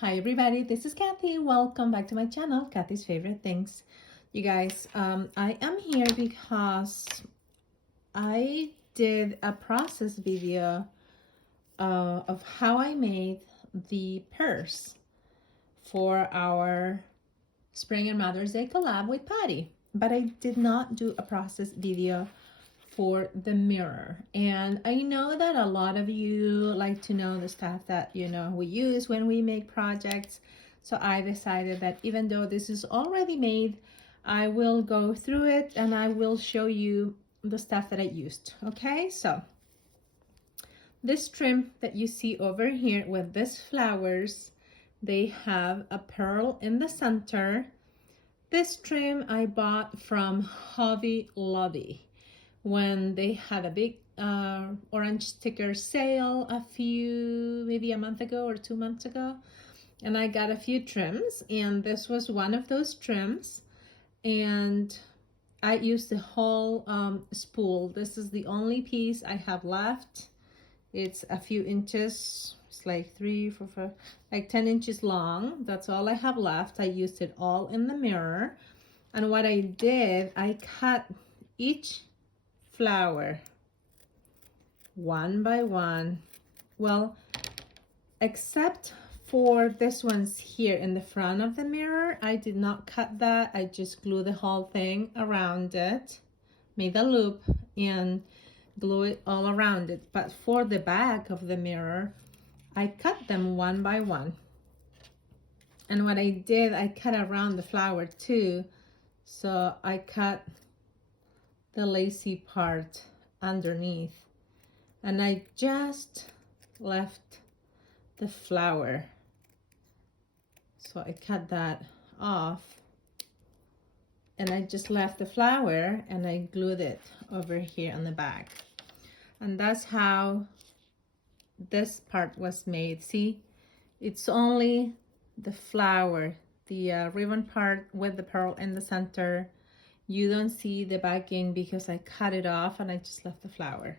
Hi everybody, this is Kathy. Welcome back to my channel, Kathy's Favorite Things. You guys, I am here because I did a process video of how I made the purse for our Spring and Mother's Day collab with Patty. But I did not do a process video for the mirror. And I know that a lot of you like to know the stuff that we use when we make projects. So I decided that even though this is already made, I will go through it and I will show you the stuff that I used. Okay, so this trim that you see over here with these flowers, they have a pearl in the center. This trim I bought from Hobby Lobby when they had a big orange sticker sale maybe a month ago or 2 months ago. And I got a few trims, and this was one of those trims. And I used the whole spool. This is the only piece I have left. It's a few inches. It's like 3, 4, 5, like 10 inches long. That's all I have left. I used it all in the mirror. And what I did, I cut each flower one by one. Well, except for this one's here in the front of the mirror, I did not cut that. I just glued the whole thing around it, made a loop and glue it all around it. But for the back of the mirror, I cut them one by one. And what I did, I cut around the flower too. So I cut the lacy part underneath, and I just left the flower. So I cut that off and I just left the flower and I glued it over here on the back. And that's how this part was made. See, it's only the flower, the ribbon part with the pearl in the center. You don't see the backing because I cut it off and I just left the flower.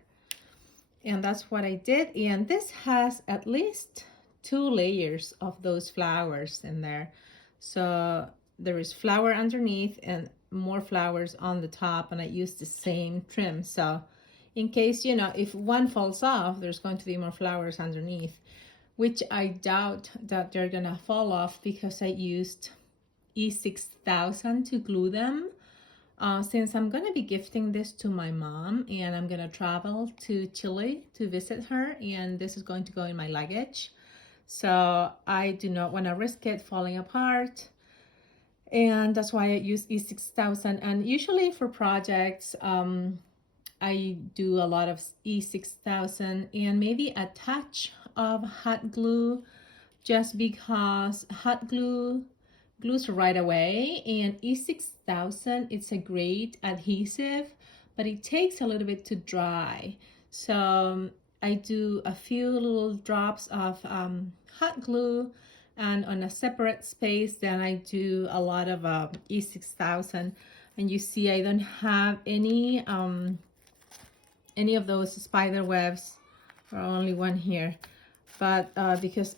And that's what I did. And this has at least 2 layers of those flowers in there. So there is flower underneath and more flowers on the top, and I used the same trim. So in case, if one falls off, there's going to be more flowers underneath, which I doubt that they're gonna fall off because I used E6000 to glue them. Since I'm going to be gifting this to my mom and I'm going to travel to Chile to visit her, and this is going to go in my luggage. So I do not want to risk it falling apart. And that's why I use E6000. And usually for projects, I do a lot of E6000 and maybe a touch of hot glue, just because hot glue glues right away, and E6000, it's a great adhesive, but it takes a little bit to dry. So I do a few little drops of hot glue, and on a separate space then I do a lot of E6000. And you see I don't have any of those spider webs, or only one here, but because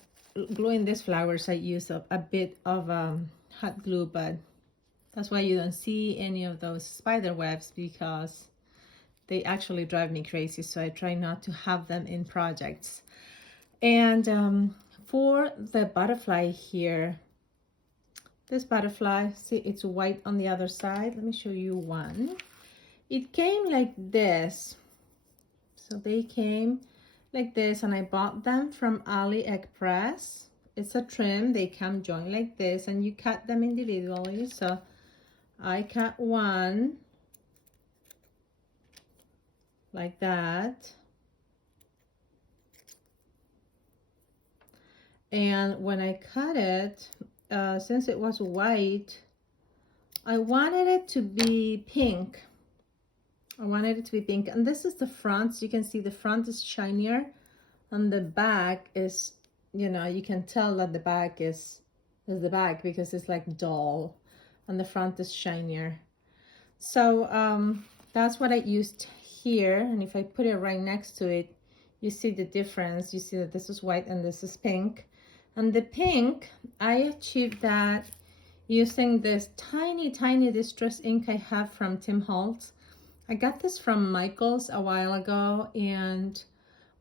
gluing these flowers I use a bit of hot glue, but that's why you don't see any of those spider webs, because they actually drive me crazy. So I try not to have them in projects. And for the butterfly here, this butterfly, see, it's white on the other side. Let me show you one. It came like this. So they came like this, and I bought them from AliExpress. It's a trim. They come joined like this, and you cut them individually. So I cut one like that. And when I cut it, since it was white, I wanted it to be pink. And this is the front. So you can see the front is shinier, and the back is, you can tell that the back is the back because it's like dull, and the front is shinier. So that's what I used here. And if I put it right next to it, you see the difference. You see that this is white and this is pink. And the pink, I achieved that using this tiny distress ink I have from Tim Holtz. I got this from Michael's a while ago, and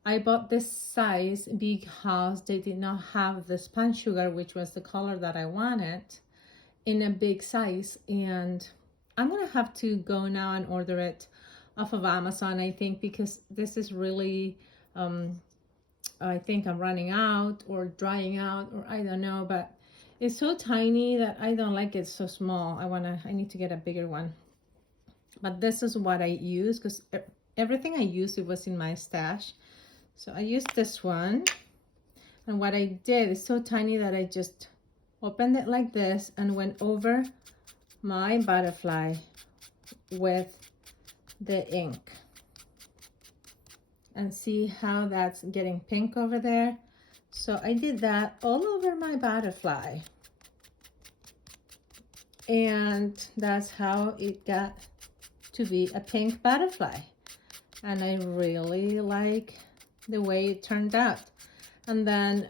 I bought this size because they did not have the spun sugar, which was the color that I wanted, in a big size. And I'm gonna have to go now and order it off of Amazon, I think, because this is really I think I'm running out or drying out, or I don't know, but it's so tiny that I don't like it so small. I need to get a bigger one. But this is what I use, because everything I used, it was in my stash. So I used this one, and what I did is so tiny that I just opened it like this and went over my butterfly with the ink. And see how that's getting pink over there. So I did that all over my butterfly, and that's how it got to be a pink butterfly. And I really like the way it turned out. And then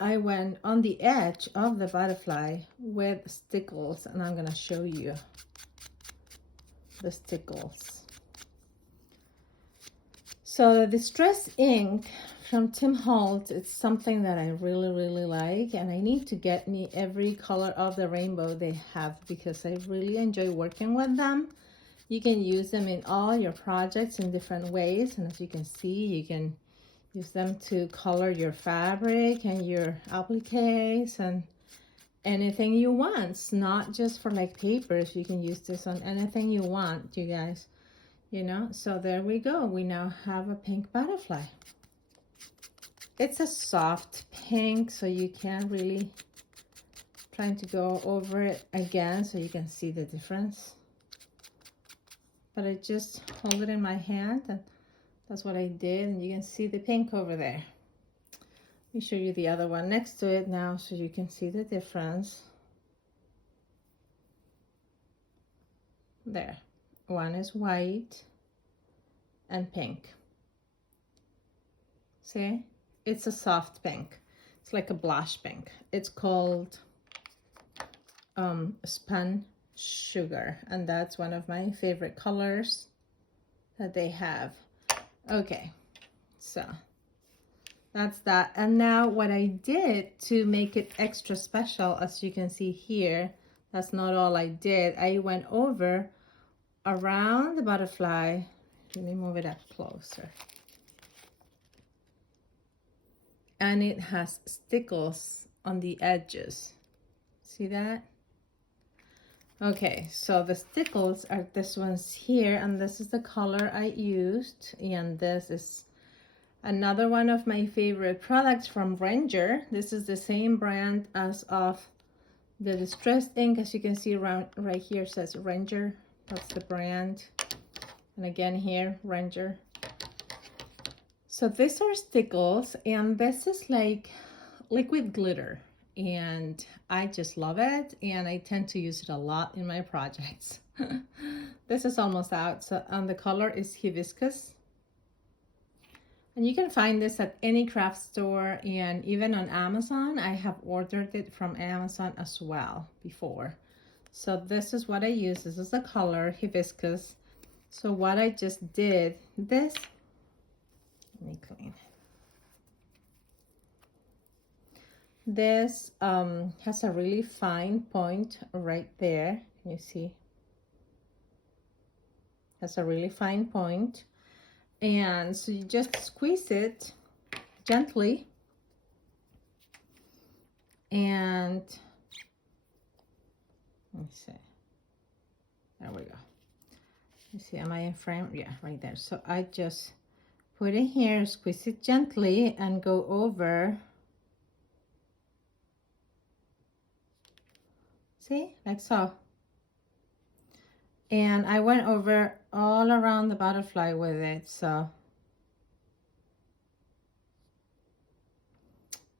I went on the edge of the butterfly with stickles, and I'm gonna show you the stickles. So the Distress ink from Tim Holtz, it's something that I really like, and I need to get me every color of the rainbow they have, because I really enjoy working with them. You can use them in all your projects in different ways, and as you can see, you can use them to color your fabric and your appliques and anything you want. It's not just for like papers. You can use this on anything you want, you guys. You know, so there we go. We now have a pink butterfly. It's a soft pink, so you can't really trying to go over it again so you can see the difference. But I just hold it in my hand, and that's what I did, and you can see the pink over there. Let me show you the other one next to it now so you can see the difference. There. One is white and pink. See? It's a soft pink. It's like a blush pink. It's called spun sugar, and that's one of my favorite colors that they have. Okay, so that's that. And now what I did to make it extra special, as you can see here, that's not all I did. I went over around the butterfly. Let me move it up closer. And it has stickles on the edges. See that? Okay, so the stickles are this ones here, and this is the color I used, and this is another one of my favorite products from Ranger. This is the same brand as of the Distressed ink. As you can see around right here, it says Ranger. That's the brand. And again here, Ranger. So these are stickles, and this is like liquid glitter, and I just love it, and I tend to use it a lot in my projects. This is almost out, so and the color is hibiscus. And you can find this at any craft store, and even on Amazon. I have ordered it from Amazon as well before. So this is what I use. This is the color hibiscus. So what I just did, this, let me clean. This has a really fine point right there. Can you see? Has a really fine point. And so you just squeeze it gently. And let me see. There we go. You see, am I in frame? Yeah, right there. So I just put it here, squeeze it gently, and go over. See, like so. And I went over all around the butterfly with it, so.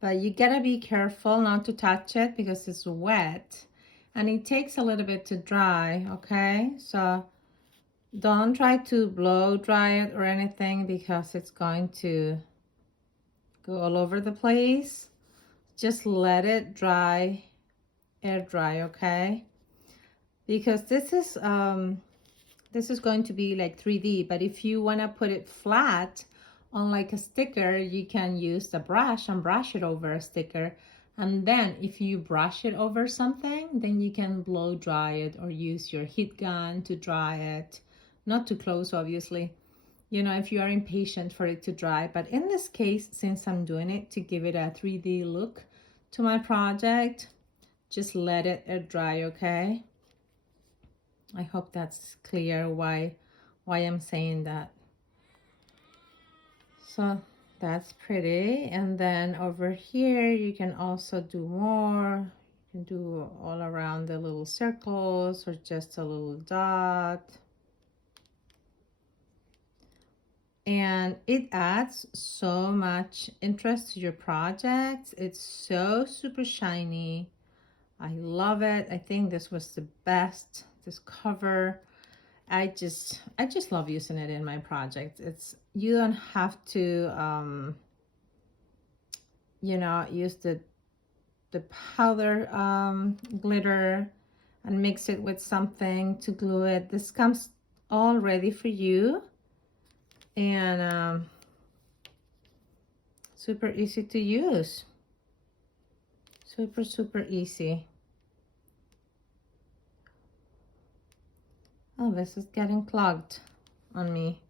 But you gotta be careful not to touch it because it's wet, and it takes a little bit to dry, okay? So don't try to blow dry it or anything, because it's going to go all over the place. just let it dry, air dry, okay? Because this is going to be like 3D, but if you want to put it flat on like a sticker, you can use the brush and brush it over a sticker. And then if you brush it over something, then you can blow dry it or use your heat gun to dry it. Not too close, obviously, you know, if you are impatient for it to dry. But in this case, since I'm doing it to give it a 3D look to my project, just let it air dry, okay? I hope that's clear why I'm saying that. So that's pretty. And then over here, you can also do more. You can do all around the little circles or just a little dot. And it adds so much interest to your project. It's so super shiny. I love it. I think this was the best, this cover. I just love using it in my project. It's, you don't have to you know, use the powder glitter and mix it with something to glue it. This comes all ready for you, and super easy to use. Super easy. Oh, this is getting clogged on me.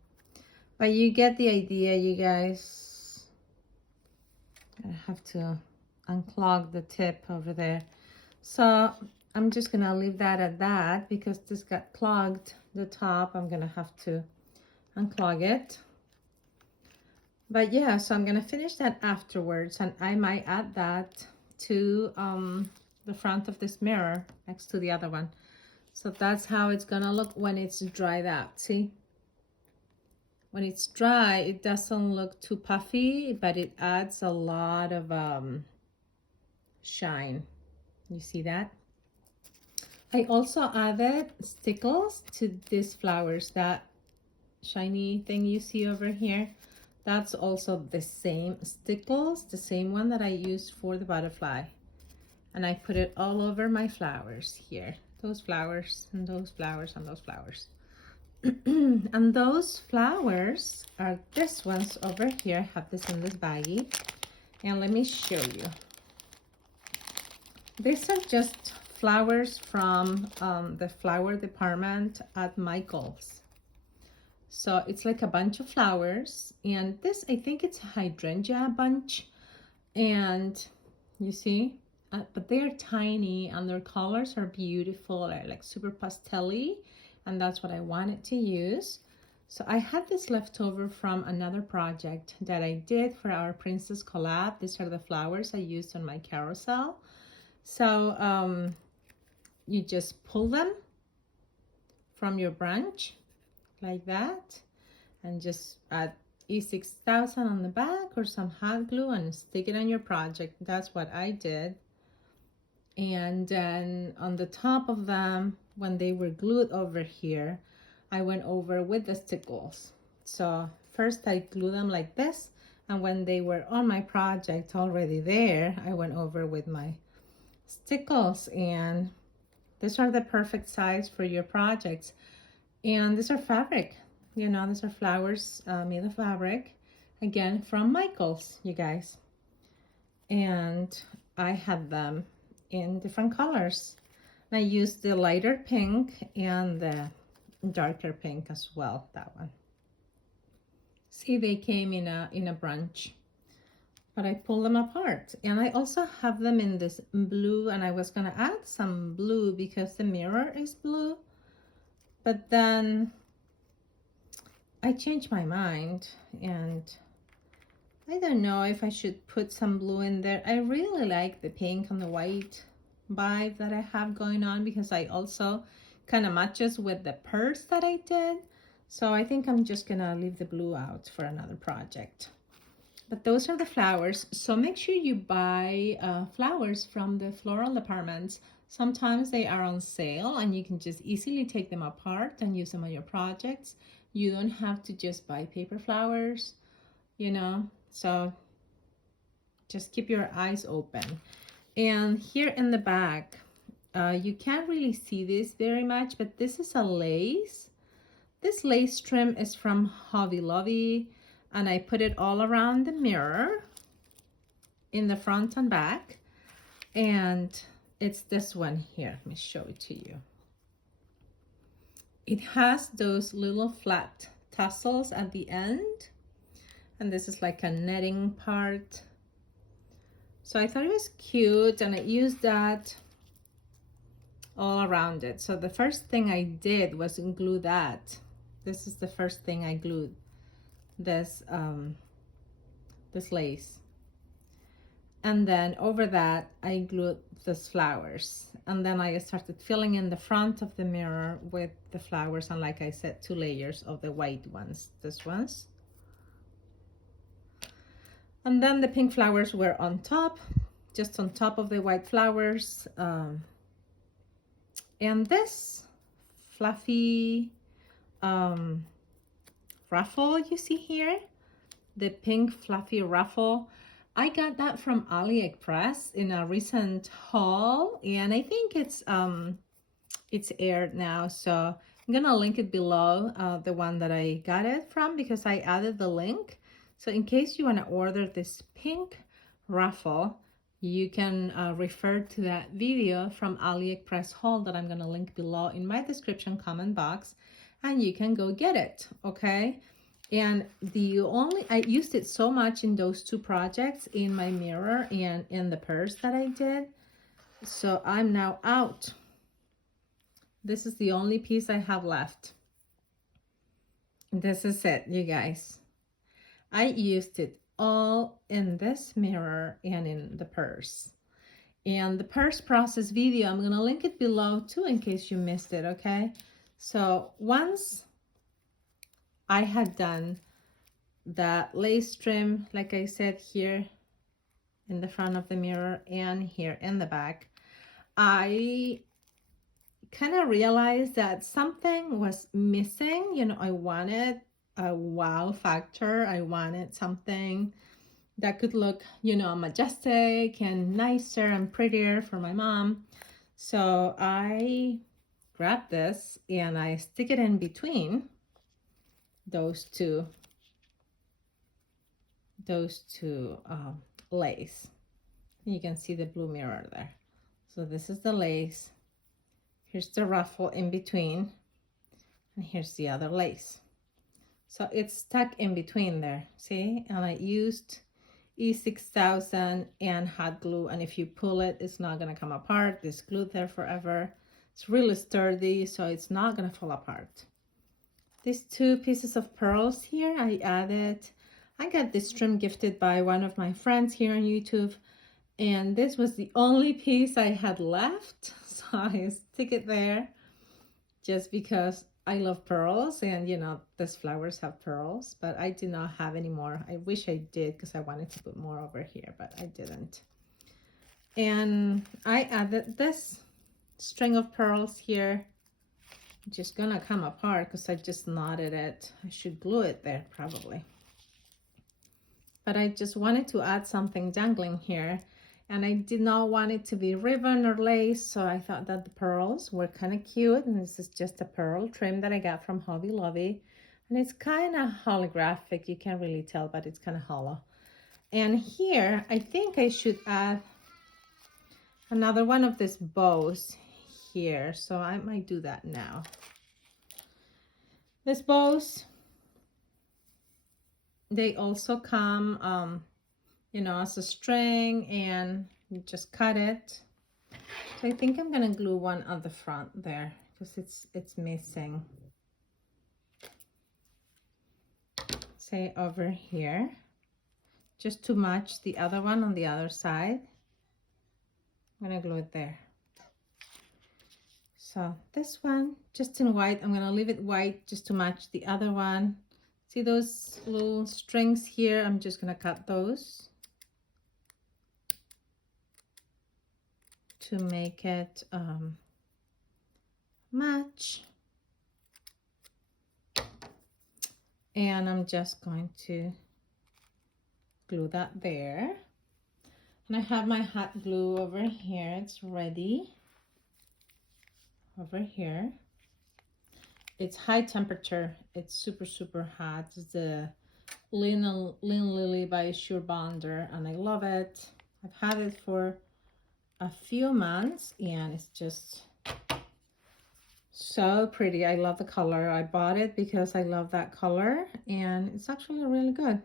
But you get the idea, you guys. I have to unclog the tip over there. So I'm just gonna leave that at that because this got clogged, the top. I'm gonna have to unclog it. But yeah, so I'm gonna finish that afterwards, and I might add that to the front of this mirror next to the other one. So that's how it's gonna look when it's dried out. See, when it's dry, it doesn't look too puffy, but it adds a lot of shine. You see that? I also added stickles to these flowers. That shiny thing you see over here, that's also the same stickles, the same one that I used for the butterfly. And I put it all over my flowers here. Those flowers and those flowers and those flowers. And those flowers are this ones over here. I have this in this baggie. And let me show you. These are just flowers from the flower department at Michael's. So it's like a bunch of flowers. And this, I think it's a hydrangea bunch. And you see? But they're tiny and their colors are beautiful. They're like super pastel-y, and that's what I wanted to use. So I had this left over from another project that I did for our princess collab. These are the flowers I used on my carousel. So you just pull them from your branch like that and just add E6000 on the back or some hot glue and stick it on your project. That's what I did. And then on the top of them, when they were glued over here, I went over with the stickles. So first I glued them like this, and when they were on my project already there, I went over with my stickles. And these are the perfect size for your projects. And these are fabric, you know, these are flowers made of fabric, again from Michael's, you guys. And I had them in different colors. And I used the lighter pink and the darker pink as well, that one. See, they came in a bunch, but I pulled them apart. And I also have them in this blue, and I was gonna add some blue because the mirror is blue, but then I changed my mind, and I don't know if I should put some blue in there. I really like the pink and the white vibe that I have going on because I also kind of matches with the purse that I did. So I think I'm just gonna leave the blue out for another project. But those are the flowers. So make sure you buy flowers from the floral departments. Sometimes they are on sale and you can just easily take them apart and use them on your projects. You don't have to just buy paper flowers, you know. So Just keep your eyes open. And here in the back, you can't really see this very much, but this is a lace. This lace trim is from Hobby Lobby, and I put it all around the mirror in the front and back. And it's this one here. Let me show it to you. It has those little flat tassels at the end, and this is like a netting part. So I thought it was cute, and I used that all around it. So the first thing I did was glue that. This is the first thing I glued, this this lace. And then over that, I glued those flowers. And then I started filling in the front of the mirror with the flowers. And like I said, 2 layers of the white ones, this ones. And then the pink flowers were on top, just on top of the white flowers. And this fluffy ruffle you see here, the pink fluffy ruffle, I got that from AliExpress in a recent haul, and I think it's aired now, so I'm gonna link it below, the one that I got it from, because I added the link. So in case you want to order this pink ruffle, you can refer to that video from AliExpress haul that I'm gonna link below in my description comment box, and you can go get it, okay? And I used it so much in those 2 projects, in my mirror and in the purse that I did. So I'm now out. This is the only piece I have left. This is it, you guys. I used it all in this mirror and in the purse. And the purse process video, I'm gonna link it below too in case you missed it, okay? So once I had done that lace trim, like I said, here in the front of the mirror and here in the back, I kind of realized that something was missing. You know, I wanted a wow factor. I wanted something that could look, you know, majestic and nicer and prettier for my mom. So I grabbed this and I stick it in between those two lace. You can see the blue mirror there. So this is the lace, here's the ruffle in between, and here's the other lace. So it's stuck in between there, see? And I used E6000 and hot glue, and if you pull it, it's not gonna come apart. It's glued there forever. It's really sturdy, so it's not gonna fall apart. These 2 pieces of pearls here, I got this trim gifted by one of my friends here on YouTube, and this was the only piece I had left, so I stick it there just because I love pearls, and you know, these flowers have pearls, but I do not have any more. I wish I did, because I wanted to put more over here, but I didn't. And I added this string of pearls here. Just gonna come apart because I just knotted it. I should glue it there probably, but I just wanted to add something dangling here, and I did not want it to be ribbon or lace, so I thought that the pearls were kind of cute. And this is just a pearl trim that I got from Hobby Lobby, and it's kind of holographic. You can't really tell, but it's kind of hollow. And here I think I should add another one of these bows here, so I might do that now. These bows, they also come you know, as a string, and you just cut it. So I think I'm gonna glue one on the front there because it's missing. Say over here, just to match the other one on the other side. I'm gonna glue it there. So this one just in white, I'm gonna leave it white just to match the other one. See those little strings here? I'm just gonna cut those to make it match. And I'm just going to glue that there. And I have my hot glue over here. It's ready. Over here. It's high temperature. It's super, super hot. It's the Lean Lily by Sure Bonder, and I love it. I've had it for a few months, and it's just so pretty. I love the color. I bought it because I love that color, and it's actually really good.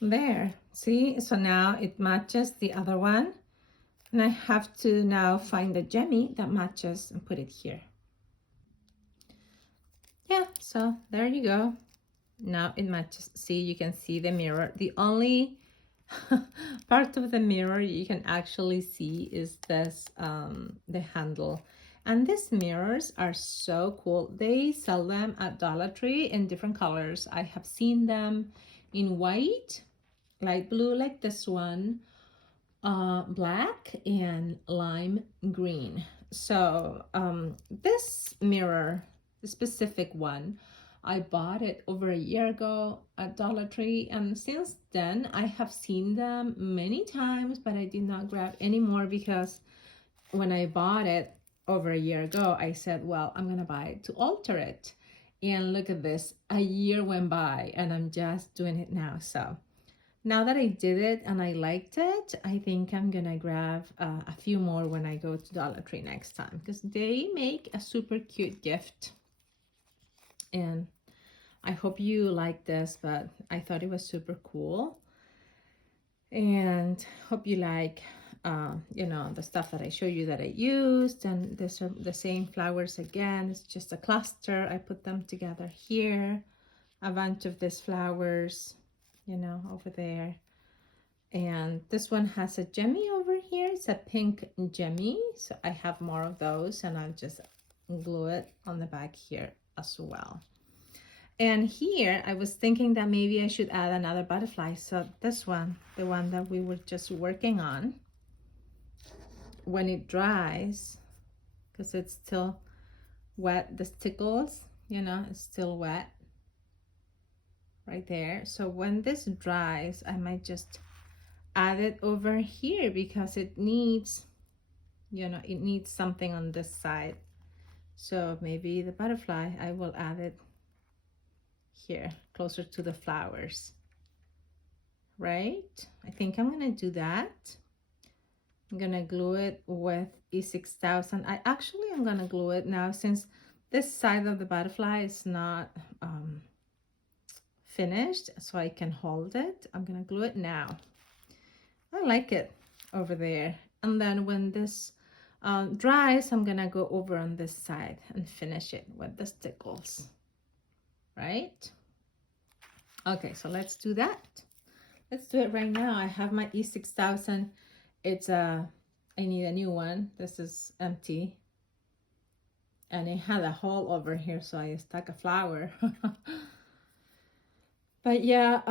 There, see, so now it matches the other one, and I have to now find the jemmy that matches and put it here. Yeah, so there you go. Now it matches. See, you can see the mirror. The only part of the mirror you can actually see is this, the handle. And these mirrors are so cool. They sell them at Dollar Tree in different colors. I have seen them in white, light blue like this one, black, and lime green. So this mirror, the specific one, I bought it over a year ago at Dollar Tree, and since then I have seen them many times, but I did not grab any more because when I bought it over a year ago, I said, well, I'm gonna buy it to alter it. And look at this, a year went by and I'm just doing it now. So now that I did it and I liked it, I think I'm gonna grab a few more when I go to Dollar Tree next time, because they make a super cute gift. And I hope you like this, but I thought it was super cool. And hope you like, you know, the stuff that I show you that I used. And these are the same flowers again. It's just a cluster. I put them together here. A bunch of these flowers, you know, over there. And this one has a jemmy over here. It's a pink jemmy. So I have more of those, and I'll just glue it on the back here as well. And here I was thinking that maybe I should add another butterfly. So this one, the one that we were just working on, when it dries, because it's still wet, the stickles, you know, it's still wet right there. So when this dries, I might just add it over here because it needs, you know, it needs something on this side. So maybe the butterfly, I will add it here closer to the flowers, right? I think I'm gonna do that. I'm gonna glue it with E6000. I'm gonna glue it now, since this side of the butterfly is not finished, so I can hold it. I'm gonna glue it now. I like it over there. And then when this dries, I'm gonna go over on this side and finish it with the stickles, right? Okay, so let's do that. Let's do it right now. I have my E6000. It's I need a new one. This is empty. And it had a hole over here, so I stuck a flower. But yeah,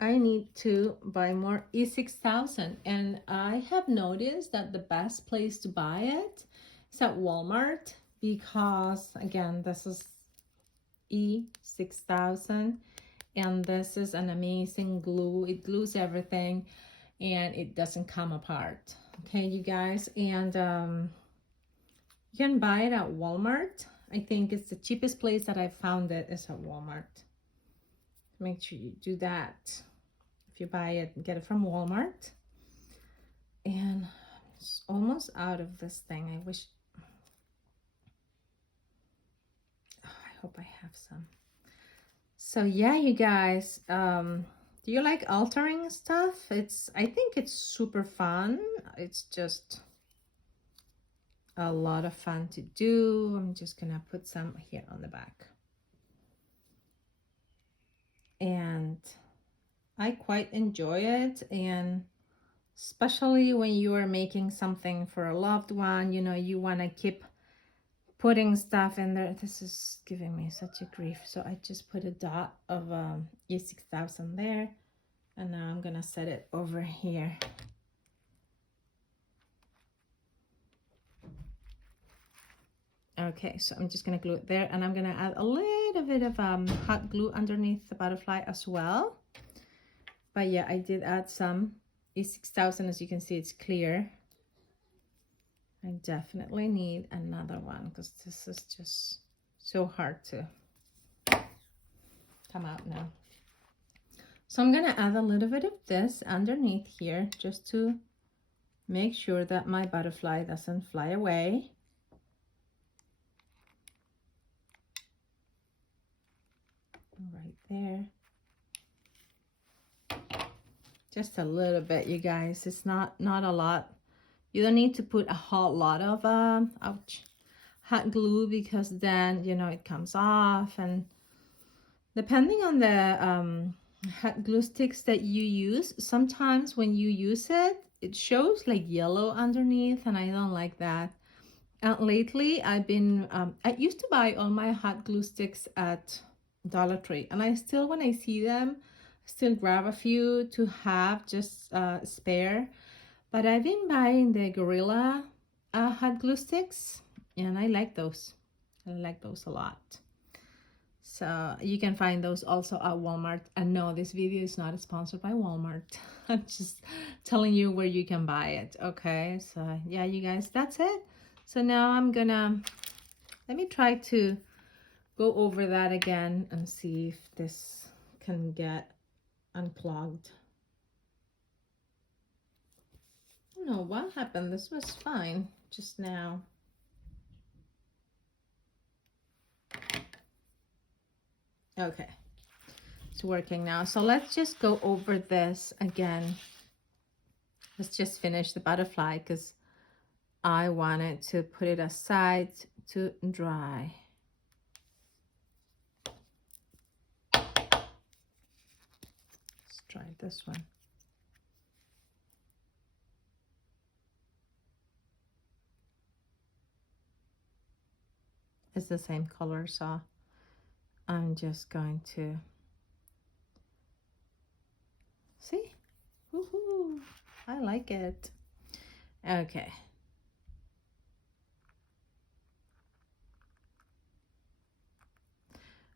I need to buy more E6000. And I have noticed that the best place to buy it is at Walmart, because again, this is E6000, and this is an amazing glue. It glues everything and it doesn't come apart. Okay, you guys, and you can buy it at Walmart. I think it's the cheapest place that I found it is at Walmart. Make sure you do that. If you buy it, get it from Walmart. And it's almost out of this thing. I wish, oh, I hope I have some. So yeah, you guys, do you like altering stuff? I think it's super fun. It's just a lot of fun to do. I'm just gonna put some here on the back. And I quite enjoy it, and especially when you are making something for a loved one, you know, you want to keep putting stuff in there. This is giving me such a grief. So I just put a dot of E6000 there, and now I'm gonna set it over here. Okay, so I'm just gonna glue it there, and I'm gonna add a little bit of hot glue underneath the butterfly as well. But yeah, I did add some E6000. As you can see, it's clear. I definitely need another one because this is just so hard to come out now. So I'm gonna add a little bit of this underneath here just to make sure that my butterfly doesn't fly away. Right there. Just a little bit, you guys. It's not a lot. You don't need to put a whole lot of hot glue, because then, you know, it comes off. And depending on the hot glue sticks that you use, sometimes when you use it, it shows like yellow underneath, and I don't like that. Lately, I've been, I used to buy all my hot glue sticks at Dollar Tree, and I still, when I see them, still grab a few to have just spare. But I've been buying the Gorilla hot glue sticks, and I like those. I like those a lot. So you can find those also at Walmart. And no, this video is not sponsored by Walmart. I'm just telling you where you can buy it. Okay, so yeah, you guys, that's it. So now I'm gonna, let me try to go over that again and see if this can get unclogged. I don't know what happened. This was fine just now. Okay, it's working now. So let's just go over this again. Let's just finish the butterfly because I wanted to put it aside to dry. Let's try this one. It's the same color, so I'm just going to see. Woohoo! I like it. Okay.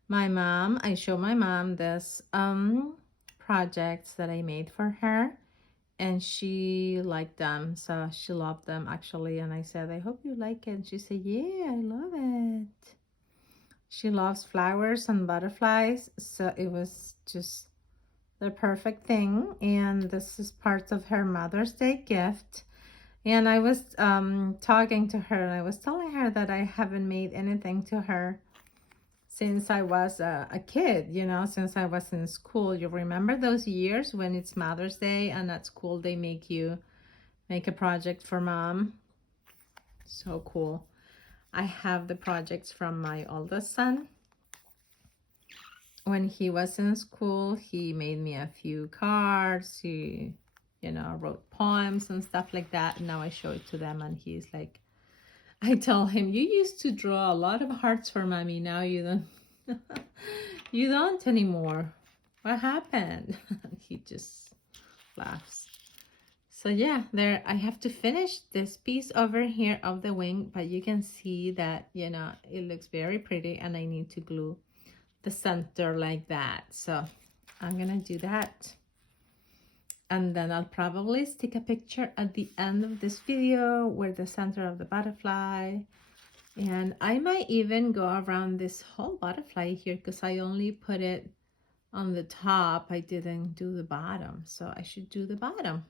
My mom, I showed my mom this projects that I made for her, and she liked them, so she loved them actually. And I said, I hope you like it. And she said, yeah, I love it. She loves flowers and butterflies, so it was just the perfect thing. And this is part of her Mother's Day gift. And I was talking to her, and I was telling her that I haven't made anything to her since I was a kid, you know, since I was in school. You remember those years when it's Mother's Day and at school they make you make a project for mom? So cool. I have the projects from my oldest son. When he was in school, he made me a few cards. He, you know, wrote poems and stuff like that. And now I show it to them, and he's like, I tell him, you used to draw a lot of hearts for mommy. Now you don't. You don't anymore. What happened? He just laughs. So yeah, there, I have to finish this piece over here of the wing, but you can see that, you know, it looks very pretty, and I need to glue the center like that. So I'm gonna do that. And then I'll probably stick a picture at the end of this video where the center of the butterfly. And I might even go around this whole butterfly here because I only put it on the top. I didn't do the bottom, so I should do the bottom.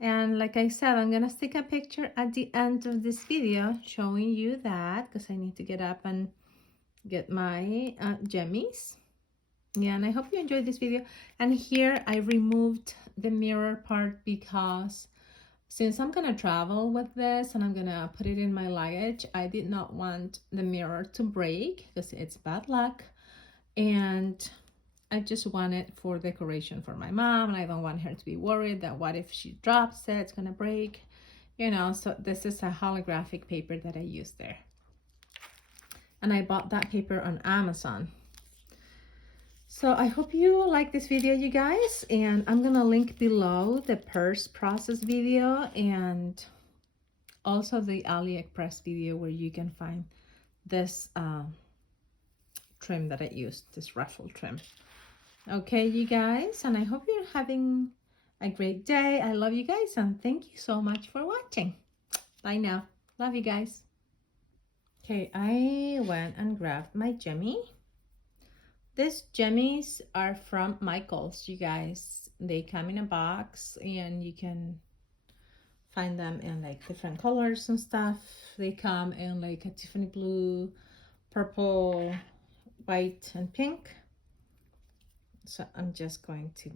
And like I said, I'm gonna stick a picture at the end of this video showing you that, because I need to get up and get my jemmies. Yeah, and I hope you enjoyed this video. And here I removed the mirror part because since I'm gonna travel with this and I'm gonna put it in my luggage, I did not want the mirror to break because it's bad luck. And I just want it for decoration for my mom, and I don't want her to be worried that what if she drops it, it's gonna break, you know. So this is a holographic paper that I used there. And I bought that paper on Amazon. So I hope you like this video, you guys, and I'm gonna link below the purse process video and also the AliExpress video where you can find this trim that I used, this ruffle trim. Okay, you guys, and I hope you're having a great day. I love you guys, and thank you so much for watching. Bye now. Love you guys. Okay, I went and grabbed my jemmy. These jemmies are from Michael's, you guys. They come in a box, and you can find them in like different colors and stuff. They come in like a Tiffany blue, purple, white, and pink. So I'm just going to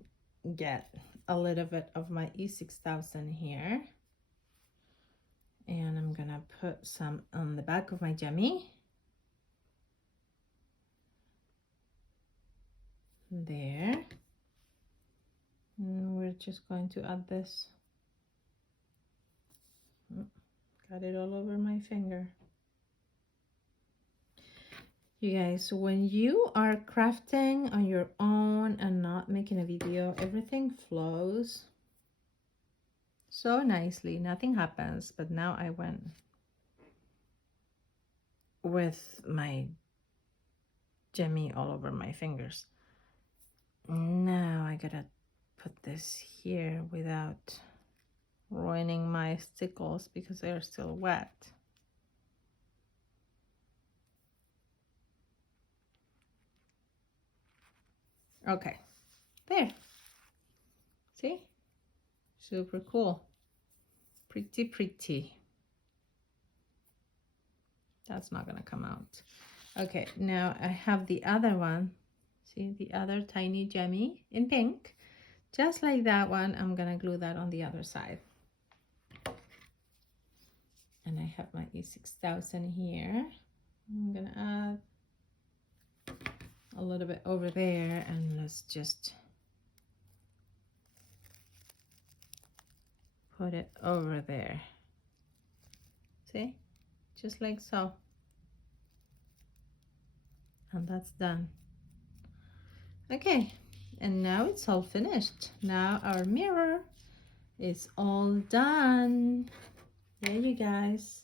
get a little bit of my E6000 here, and I'm gonna put some on the back of my jemmy. There. And we're just going to add this. Got it all over my finger. You guys, when you are crafting on your own and not making a video, everything flows so nicely. Nothing happens. But now I went with my jemmy all over my fingers. Now I gotta put this here without ruining my stickles because they're still wet. Okay, there. See? Super cool. Pretty. That's not gonna come out. Okay, now I have the other one. See, the other tiny jemmy in pink. Just like that one, I'm gonna glue that on the other side. And I have my E6000 here. I'm gonna add a little bit over there, and let's just put it over there. See? Just like so. And that's done. Okay, and now it's all finished. Now our mirror is all done. There you guys.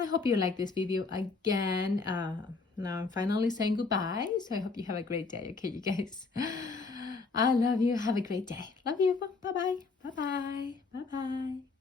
I hope you like this video again. Now I'm finally saying goodbye, so I hope you have a great day. Okay, you guys. I love you. Have a great day. Love you. Bye-bye. Bye-bye. Bye-bye.